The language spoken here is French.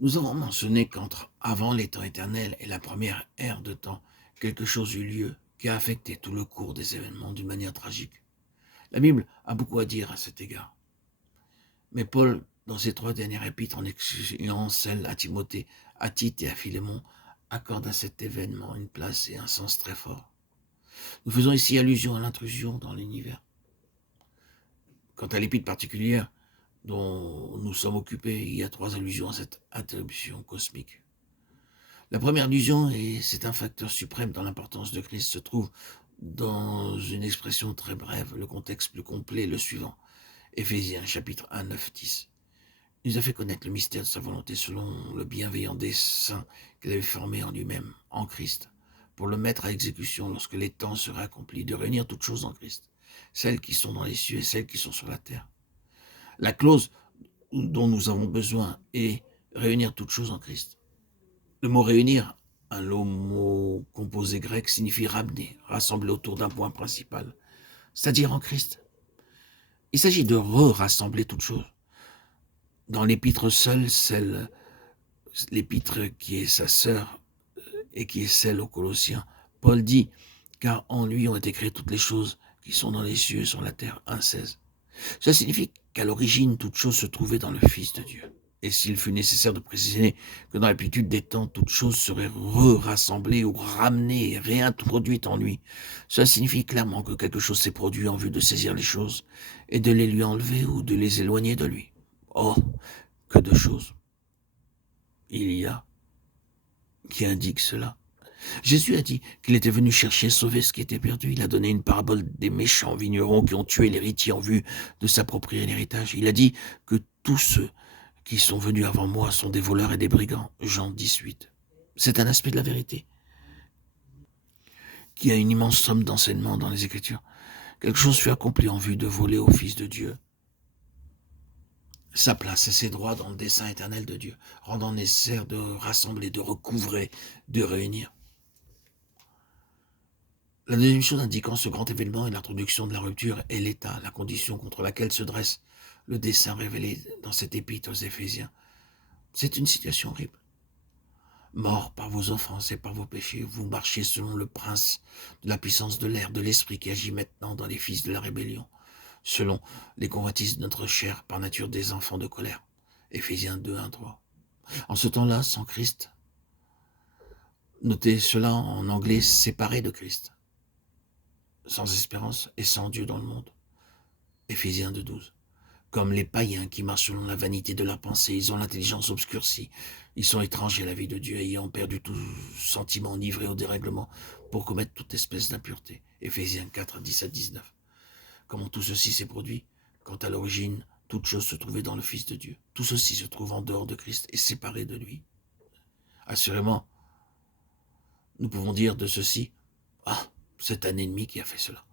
Nous avons mentionné qu'entre avant les temps éternels et la première ère de temps, quelque chose eut lieu qui a affecté tout le cours des événements d'une manière tragique. La Bible a beaucoup à dire à cet égard. Mais Paul, dans ses 3 dernières épîtres, en excluant celle à Timothée, à Tite et à Philémon, accorde à cet événement une place et un sens très fort. Nous faisons ici allusion à l'intrusion dans l'univers. Quant à l'épître particulière dont nous sommes occupés, il y a 3 allusions à cette interruption cosmique. La première allusion, et c'est un facteur suprême dans l'importance de Christ, se trouve dans une expression très brève. Le contexte plus complet est le suivant. Éphésiens chapitre 1, 9, 10. Il nous a fait connaître le mystère de sa volonté selon le bienveillant dessein qu'il avait formé en lui-même, en Christ, pour le mettre à exécution lorsque les temps seraient accomplis, de réunir toutes choses en Christ, celles qui sont dans les cieux et celles qui sont sur la terre. La clause dont nous avons besoin est réunir toutes choses en Christ. Le mot réunir, un long mot composé grec, signifie ramener, rassembler autour d'un point principal, c'est-à-dire en Christ. Il s'agit de rassembler toutes choses. Dans l'épître seule, l'épître qui est sa sœur et qui est celle aux Colossiens, Paul dit, car en lui ont été créées toutes les choses qui sont dans les cieux et sur la terre, 1,16. Cela signifie qu'à l'origine, toute chose se trouvait dans le Fils de Dieu. Et s'il fut nécessaire de préciser que dans l'amplitude des temps, toute chose serait rassemblée ou ramenée, réintroduite en lui, cela signifie clairement que quelque chose s'est produit en vue de saisir les choses et de les lui enlever ou de les éloigner de lui. Oh, que de choses il y a qui indiquent cela. Jésus a dit qu'il était venu chercher et sauver ce qui était perdu. Il a donné une parabole des méchants vignerons qui ont tué l'héritier en vue de s'approprier l'héritage. Il a dit que tous ceux qui sont venus avant moi sont des voleurs et des brigands. Jean 18. C'est un aspect de la vérité qui a une immense somme d'enseignements dans les Écritures. Quelque chose fut accompli en vue de voler au Fils de Dieu sa place et ses droits dans le dessein éternel de Dieu, rendant nécessaire de rassembler, de recouvrer, de réunir. La deuxième chose indiquant ce grand événement est l'introduction de la rupture et l'état, la condition contre laquelle se dresse le dessein révélé dans cette épître aux Éphésiens. C'est une situation horrible. Mort par vos offenses et par vos péchés, vous marchez selon le prince de la puissance de l'air, de l'esprit qui agit maintenant dans les fils de la rébellion, selon les convoitises de notre chair, par nature des enfants de colère. Éphésiens 2, 1, 3. En ce temps-là, sans Christ, notez cela en anglais, séparé de Christ, sans espérance et sans Dieu dans le monde. Éphésiens 2, 12. Comme les païens qui marchent selon la vanité de la pensée, ils ont l'intelligence obscurcie. Ils sont étrangers à la vie de Dieu, ayant perdu tout sentiment, enivré au dérèglement, pour commettre toute espèce d'impureté. Éphésiens 4, 17, 19. Comment tout ceci s'est produit? Quand à l'origine, toute chose se trouvait dans le Fils de Dieu. Tout ceci se trouve en dehors de Christ et séparé de lui. Assurément, nous pouvons dire de ceci, ah, c'est un ennemi qui a fait cela.